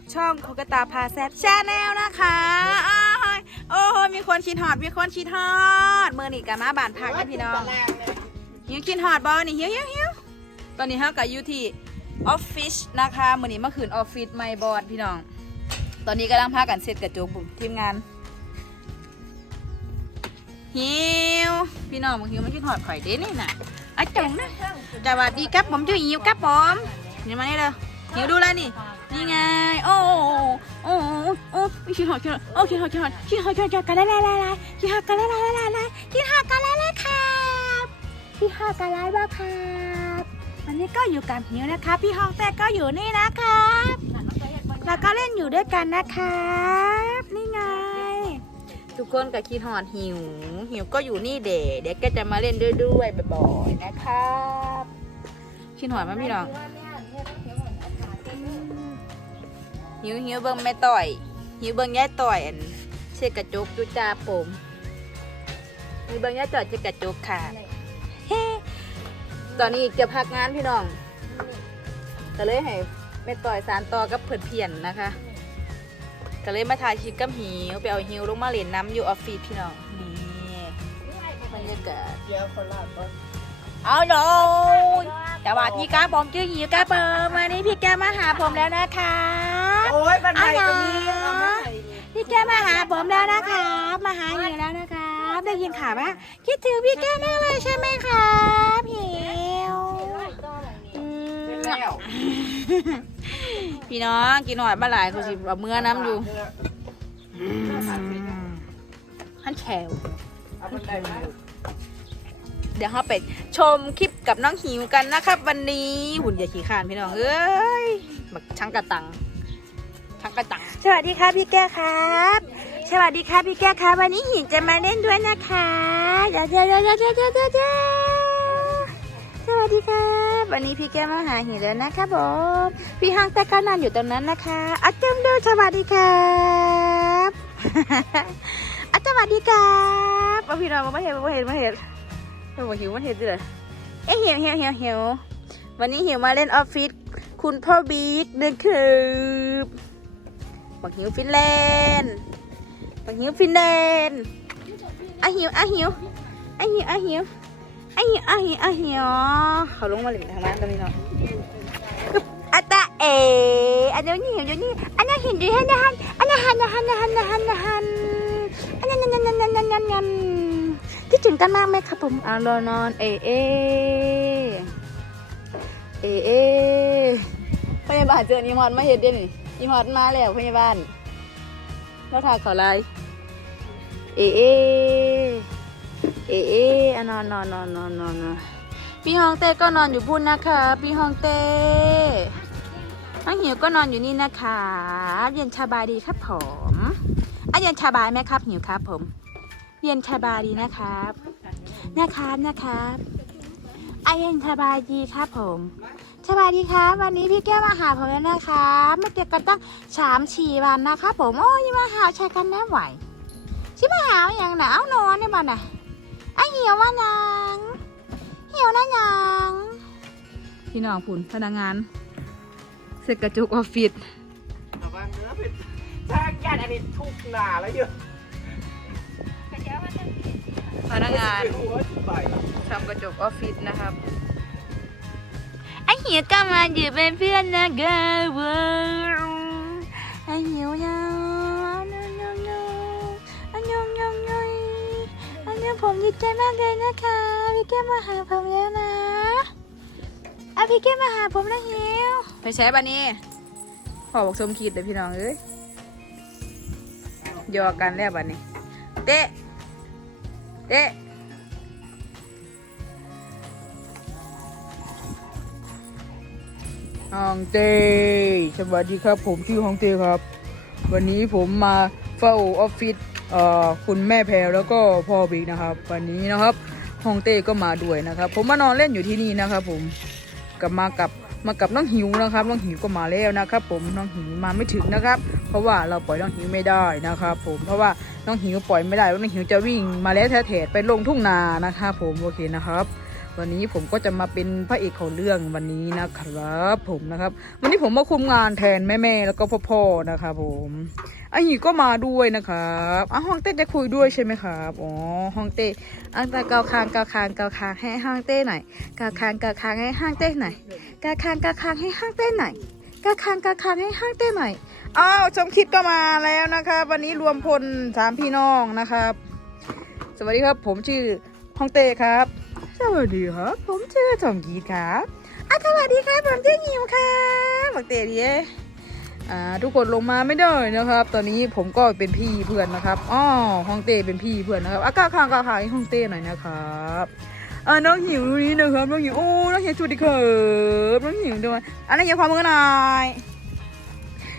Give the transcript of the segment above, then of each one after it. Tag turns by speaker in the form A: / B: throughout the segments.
A: กับช่องโคกตาพาแซบชาแนลนะคะอ้ายโอ้โหมีคนคิดฮอด มีคนคิดฮอดเมื่อนี่กับมาบ้านพักนะพี่น้องหิวคิดฮอดบอนี่หิวหิวหิวตอนนี้เฮากับอยู่ที่ออฟฟิศนะคะมื่อนี้เมื่อคืนออฟฟิศไม่บอดพี่น้อง ตอนนี้กำลังพากันเสร็จกระจกบุ่มทีมงานหิวพี่น้องบางหิวมันคิดฮอดข่อยเด้นี่น่ะอะจงนะสวัสดีครับผมชื่อหิวครับผมนี่มานี่เลยหิวดูแลนี่ นี่ไง โอ้โอ้โอ้โอ้คิดฮอดคิดฮอดโอ้คิดฮอดคิดฮอดคิดฮอดคิดฮอดกันแล้วแล้วแล้วคิดฮอดกันแล้วแล้วแล้วแล้วคิดฮอดกันแล้วแล้วครับคิดฮอดกันแล้วบ้าครับวันนี้ก็อยู่กับหิวนะคะ พี่ฮองแต่ก็อยู่นี่นะครับแล้วก็เล่นอยู่ด้วยกันนะครับนี่ไง ทุกคนกับคิดฮอดหิว หิวก็อยู่นี่เด็เด็กก็จะมาเล่นด้วยด้วยบ่อยๆนะครับคิดฮอดมั้ยพี่น้อง หิวหิวเบิ่งแม่ต่อย หิวเบิ่งยายต่อยอันเช็ดกระจกจุจ่าผมหิวเบิ่งยายต่อยเช็ดกระจกค่ะเฮ้ตอนนี้จะพักงานพี่น้องก็เลยให้แม่ต่อยสารต่อกับเพื่อนเพียนนะคะ ก็เลยมาถ่ายคลิปกับหิวไปเอาหิวลงมาเล่นน้ำอยู่ออฟฟิศพี่น้องนี่บรรยากาศ
B: เดี๋ยวคนละต้น
A: เอาโดยแต่ว่าพี่ก้าผมชื่อหิวก้าเปิมวันนี้พี่แกมาหาผมแล้วนะคะ
B: โอ้ยบันไดก็มี
A: อ๋อ
B: เอามาใส่ดิ
A: พี่แก้วมาหาผมแล้วนะครับมาหาหิวแล้วนะครับได้ยินข่าวว่าคิดถึงพี่แก้วมากเลยใช่ไหมครับหิวอืม
B: เป็นแล้ว
A: พี่น้องกินหน่อยมาหลายเขาสิเอาเมื่อน้ำอยู่ฮันแขว
B: เอาบันไดมา
A: เดี๋ยวเราไปชมคลิปกับน้องหิวกันนะครับ วันนี้หุ่นอย่าขี้ขานพี่น้องเอ้ยบักช่างกระตัง ช่างกระตังสวัสดีครับพี่แก้วครับ สวัสดีครับพี่แก้วครับ วันนี้หิวจะมาเล่นด้วยนะคะเดี๋ยวเดี๋ยวเดี๋ยวเดี๋ยวเดี๋ยวเดี๋ยวเดี๋ยวสวัสดีครับ วันนี้พี่แก้วมาหาหิวแล้วนะครับผมพี่ห้างแต่ก็นอนอยู่ตรงนั้นนะคะอาจารย์ดูสวัสดีครับอาสวัสดีครับเอาพี่น้องมาเห็นมาเห็นมาเห็นมาหิวมาเห็นด้วยเอ๊ะเหี่ยวเหี่ยวเหี่ยวเหี่ยววันนี้หิวมาเล่นออฟฟิศคุณพ่อบิ๊กเดินคืบ บักหิวฟินแลนด์บักหิวฟินแลนด์อะหิวอะหิวอะหิวอะหิวอะหิวอะหิวอะหิวเขาลงมาหลิงทางนั้นตรงนี้เนาะอะตาเออันนี้นี่เดี๋ยวนี้อันนี้เห็นดีฮันนะฮันอันนี้ฮันนะฮันนะฮันนะฮันนะฮันอันนั้นนั่นนั่นนั่นนั่นนั่นนันคิดถึงกันมากไหมครับผมอ่านอนอนเอเอเอเอพยาบาลเจอนิมอนมาเห็นเดี๋ยวนี้ อีฮอตมาแล้วพยาบาลเราถ่ายขาไลน์เอเอเอเออนอนนอนนอนนอนนอนนอนพี่ฮองเต้ก็นอนอยู่พุ่นนะคะ พี่ฮองเต้น้องหิวก็นอนอยู่นี่นะคะ เย็นสบายดีครับผมอะเย็นสบายไหมครับ หิวครับผม เย็นสบายดีนะครับ นะครับนะครับอะเย็นสบายดีครับผม สวัสดีครับ วันนี้พี่แก้วมาหาผมแล้วนะคะไม่เจอกันตั้งสามสี่วันนะคะผมโอ้ยมาหาชายกันแน่ไหวชิมาหาอย่างหนาวานอนในบ้านน่ะไอะเหี่ยวว่านังเหี่ยวนะนังพี่น้องผุนพนักงานเสร็จกระจุกออฟฟิศ
B: ระวังเนื้อเป็นช่างยันอันนี้ทุกหนาแล้วอยู่
A: พนักงาน
B: หัวไป
A: ทำกระจกออฟฟิศนะครับไอ เหียวก็มาอยู่เป็นเพื่อนนะเกวไอเหี่ยวยังอันงยองอันยงยงยงอันยงผมดีใจมากเลยนะคะพี่แก้มมาหาผมแล้วนะอะพี่แก้มมาหาผมแล้วเหี่ยวไปใช้บ้านี้ขอบอกสมคิดเลยพี่น้องเอ้ยยอกกันแล้วบ้านี้เตะเตะ ฮองเต้สวัสดีครับ ผมชื่อฮองเต้ครับ วันนี้ผมมาเฝ้าออฟฟิศคุณแม่แพรแล้วก็พ่อบิ๊กนะครับ วันนี้นะครับฮองเต้ก็มาด้วยนะครับ ผมมานอนเล่นอยู่ที่นี่นะครับ ผมกลับมากับมากับน้องหิวนะครับ น้องหิวก็มาแล้วนะครับ ผมน้องหิวมาไม่ถึงนะครับ เพราะว่าเราปล่อยน้องหิวไม่ได้นะครับ ผมเพราะว่าน้องหิวปล่อยไม่ได้น้องหิวจะวิ่งมาแล้วแถๆไปลงทุ่งนานะครับ ผมโอเคนะครับ วันนี้ผมก็จะมาเป็นพระเอกของเรื่องวันนี้นะครับ ผมนะครับ วันนี้ผมมาคุมงานแทนแม่ๆแล้วก็พ่อๆนะครับผมไอหีก็มาด้วยนะครับอะห้องเต้จะคุยด้วยใช่ไหมครับอ๋อห้องเต้อังตาเกาคางเกาคางเกาคางให้ห้างเต้หน่อยเกาคางเกาคางให้ห้างเต้หน่อยเกาคางเกาคางให้ห้างเต้หน่อยเกาคางเกาคางให้ห้างเต้หน่อยอ้าวชมคิดก็มาแล้วนะครับ วันนี้รวมพลสามพี่น้องนะครับ สวัสดีครับผมชื่อฮ่องเต้ครับ สวัสดีครับผมชื่อสมกีครับอะสวัสดีครับผมชื่อหิวครับบักเตดีเอ้อ่าทุกคนลงมาไม่ได้นะครับ ตอนนี้ผมก็เป็นพี่เพื่อนนะครับอ๋อฮ่องเต้เป็นพี่เพื่อนนะครับอะก้าวข้างก้าวข้างให้ฮองเต้หน่อยนะครับอ่าน้องหิวนี้นะครับน้องหิวโอ้น้องหิวสวัสดีครับน้องหิวด้วยอันนี้นอย่าความมือหน่อย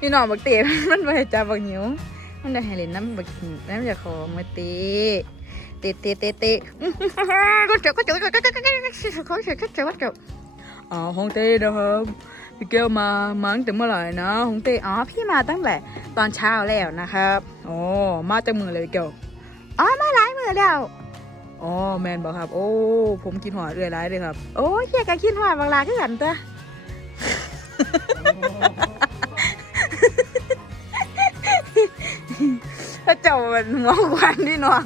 A: นี่น้องบักเตมันไปจับบักหิวมันได้ให้เล่นน้ำบักหิวน้ำจากขอมาเตะ เตะเตะเตะเตะก็จะก็จอก็จะก็จอก็จะก็จอก็เจอก็เจอก็เจอก็เจออ๋อฮงเต้นะครับพี่เกลมามาตั้งแต่เมื่อไหร่นะฮงเต้อ๋อพี่มาตั้งแต่ตอนเช้าแล้วนะครับโอ้มาจากเมืองเลยพี่เกลอ๋อมาหลายเมืองแล้วอ๋อแมนบอกครับ โอ้ผมกินหอดเรื่อยหลายเลยครับ โอ้เฮียก็กินหอดบางลาก็กันเต้ถ้าเจ้ามันมองควันที่นอง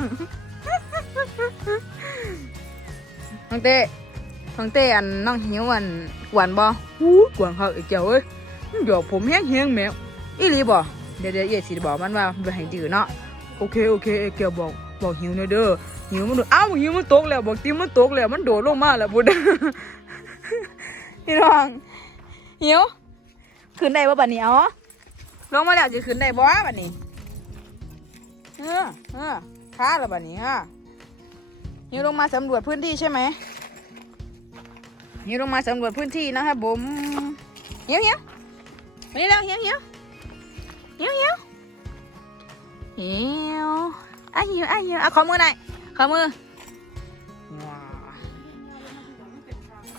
A: น้องเต้น้องเต้อันน้องหิวอันกวนบ่หูกวนเขาอีกเจ้าเอ้ยหยอกผมแห้งแห้งแมวอีหลีบ่เดี๋ยวเดี๋ยวเอ๋สิบอกมันว่าไปให้ดื้อเนาะโอเคโอเคเอ๋เกี่ยวบอกบอกหิวหน่อยเด้อหิวมันโดดอ้าวหิวมันตกแล้วบอกติมมันตกแล้วมันโดดลงมาแล้วบุดพี่น้องหิวขึ้นได้บ่บัดนี้เอาลงมาแล้วจะขึ้นได้บ่บัดนี้เออเออค้าแล้วบัดนี้ฮะ หิวลงมาสำรวจพื้นที่ใช่ไหมหิวลงมาสำรวจพื้นที่นะครับผมหิวหิวมานี่แล้วหิวหิวหิวหิวหิวอะหิวอะหิวอะขอมือหน่อยขอมือว้าว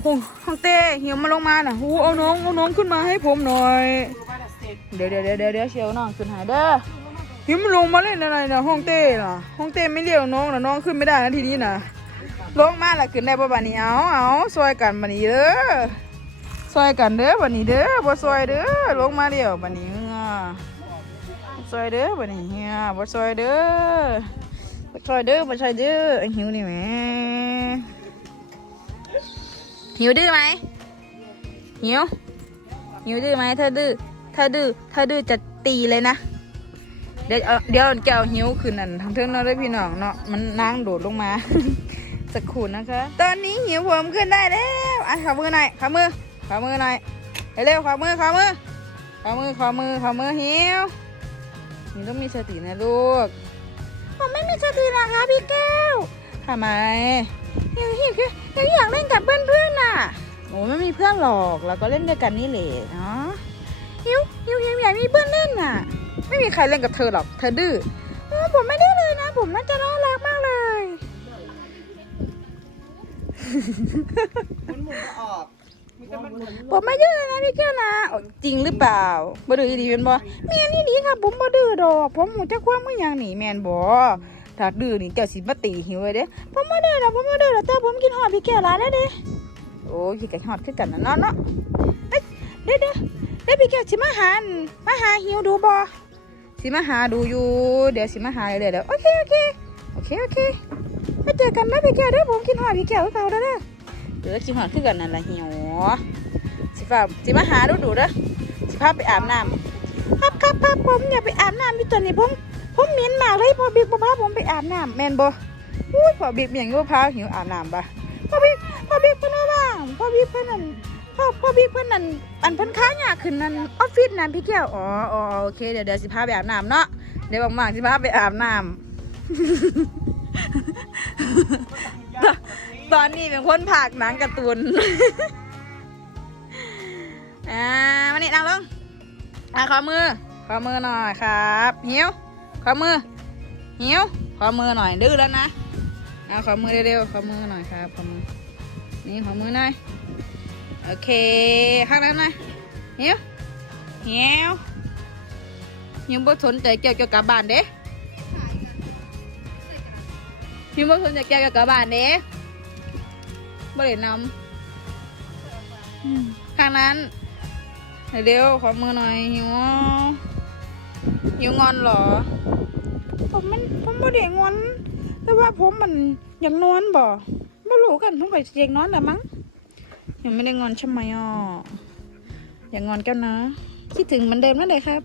A: โอ้ห้องเต้หิวมาลงมาน่ะหูเอาน้องเอาน้องขึ้นมาให้ผมหน่อย
B: ดูบ้านเสร็จ
A: เดี๋ยวเดี๋ยวเดี๋ยวเดี๋ยวเดี๋ยวเชียวน้องขึ้นหาเด้อ หิวมันลงมาเล่นอะไรนะห้องเต้น่ะห้องเต้ไม่เรียกน้องนะน้องขึ้นไม่ได้นะทีนี้นะลงมาละขึ้นได้ปะบันนี้เอาเอาซอยกันบันนี้เด้อซอยกันเด้อบันนี้เด้อบ่ซอยเด้อลงมาเดียวบันนี้เงาซอยเด้อบันนี้เฮียบ่ซอยเด้อบ่ซอยเด้อบ่ซอยเด้อหิวนี่แหมหิวดื้อไหมหิวหิวดื้อไหมถ้าดื้อถ้าดื้อถ้าดื้อจะตีเลยนะ เดี๋ยวเอาเดี๋ยวแกเอาหิวขึ้นนั่นทางเทิงเนาะเด้อพี่น้องเนาะมันนางโดดลงมา สักขูดนะคะ ตอนนี้หิวผมขึ้นได้แล้วอะขอมือหน่อยขอมือขอมือหน่อยเร็วๆขอมือขอมือขอมือขอมือขอมือหิวหิวต้องมีสตินะลูกผมไม่มีสตินะคะพี่แก้วทำไมหิวหิวคือหิวอยากเล่นกับเพื่อนๆน่ะโอ้ไม่มีเพื่อนหรอกเราก็เล่นด้วยกันนี่แหละเนาะหิวหิวหิวอยากมีเพื่อนเล่นน่ะ ไม่มีใครเล่นกับเธอหรอก เธอดื้ออผมไม่ได้เลยนะ ผมน่าจะน่ารักมากเลย
B: มันหมุนมาออกมีแต่มันหมุน
A: ผมไม่ดื้อเลยนะพี่แก้วนะอ๋อจริงหรือเปล่าบ่ดื้อดีเป็นบ่แมนนี่ดีค่ะ ผมบ่ดื้อดอก ผมหูจักความเมื่อยังหนีแมนบ่ถ้าดื้อนี่แกสิมาตีหิวเลยเด้ผมบ่ดื้อดอกผมบ่ดื้อดอกแต่ผมกินหอดพี่แก้วหลายแล้วเด้โอ้ยกินกับหอดคือกันนะเนาะเนาะเอ้ยเด้อเด้อเด้อพี่แก้วสิมาหาอันมาหาหิวดูบ่ สิมาหาดูอยู่ เดี๋ยวสิมาหาเรื่อยๆเดี๋ยวโอเคโอเคโอเคโอเคไปเจอกันนะพี่แก้วเด้อผมกินหอดพี่แก้วคือเก่าเด้อเด้อเดี๋ยวสิหอดคือกันนั่นแหละหิวสิฟ้าสิมาหาดูดูเด้อสิพาไปอาบน้ำครับครับครับผมอย่าไปอาบน้ำพี่ตัวนี้ผมผมเหม็นมากเลยพอบิ๊กบ่พาผมไปอาบน้ำแมนบ่อุ้ยพอบิ๊กเมียงก็พาหิวอาบน้ำปะพอบิ๊กพอบิ๊กเพิ่นว่าว่างพอบิ๊กเพิ่นนั่น พ่อพ่อบิ๊กเพิ่อนนั่นอันเพิ่นค้างอยากขึ้นนั่นออฟฟิศนั่นพี่แก้วอ๋ออ๋อโอเคเดี๋ยวเดี๋ยวสิพาไปอาบน้ำเนาะเดี๋ยวว่างๆสิพาไปอาบน้ำตอนนี้เป็นคนผากหนังการ์ตูนอ่ามานี่นั่งลงอ่าขอมือขอมือหน่อยครับหิวขอมือหิวขอมือหน่อยดื้อแล้วนะอ่าขอมือเร็วๆขอมือหน่อยครับขอมือนี่ขอมือหน่อย โอเคข้างนั้นหน่อยหิวหิวหิวบ่สนใจเกี่ยวกับกลับบ้านเด้หิวบ่สนใจเกี่ยวกับกลับบ้านเด้บ่ได้นำข้างนั้นเร็วขอมือหน่อยหิวหิวงอนเหรอผมมันผมบ่ได้งอน แต่ว่าผมมันอยากนอนบ่ไม่รู้กันผมไปเด็กนอนละมั้งังไม่ได้งอนใช่ไหมอะอย่างงอนแกันนะ คิดถึงเหมือนเดิมนั่นเลยครับ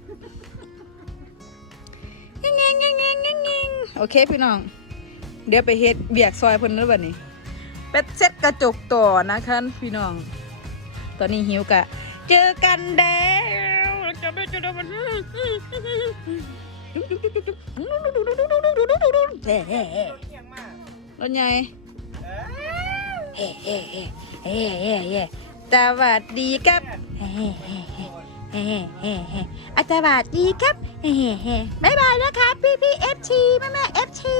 A: เงี้ยเงี้ยเงงเงงโอเคพี่น้อง เดี๋ยวไปเฮ็ดเบียกซอยเพิ่นแล้วบัดนี้เป็ดเซ็ตกระจกต่อนะคะพี่น้อง ตอนนี้หิวกะ เจอกันแล้วจะได้จะได้มันเฮ้เฮ้เฮ้
B: เอียงมาก
A: รถใหญ่
B: เอ้ย
A: เฮ้เฮ้เฮ้เฮ้เฮ้เฮ้สวัสดีครับเฮ้เฮ้เฮ้เฮ้เฮ้เฮ้อะสวัสดีครับเฮ้เฮ้บ๊ายบายนะครับ พี่พี่เอฟทีแม่แม่เอฟที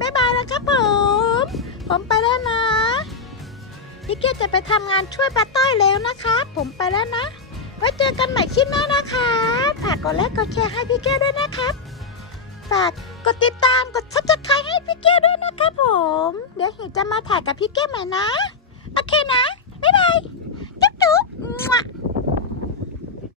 A: บ๊ายบายแล้วครับผม ผมไปแล้วนะพี่เกียจะไปทำงานช่วยป้าต้อยแล้วนะครับ ผมไปแล้วนะไว้เจอกันใหม่คลิปหน้านะครับฝากกดไลค์กดแชร์ให้พี่เกียด้วยนะครับ ฝากกดติดตามกดซับสไครต์ให้พี่เก้ด้วยนะครับผม เดี๋ยวหนูจะมาถ่ายกับพี่เก้ใหม่นะ โอเคนะ บ๊ายบาย จุ๊บจุ๊บ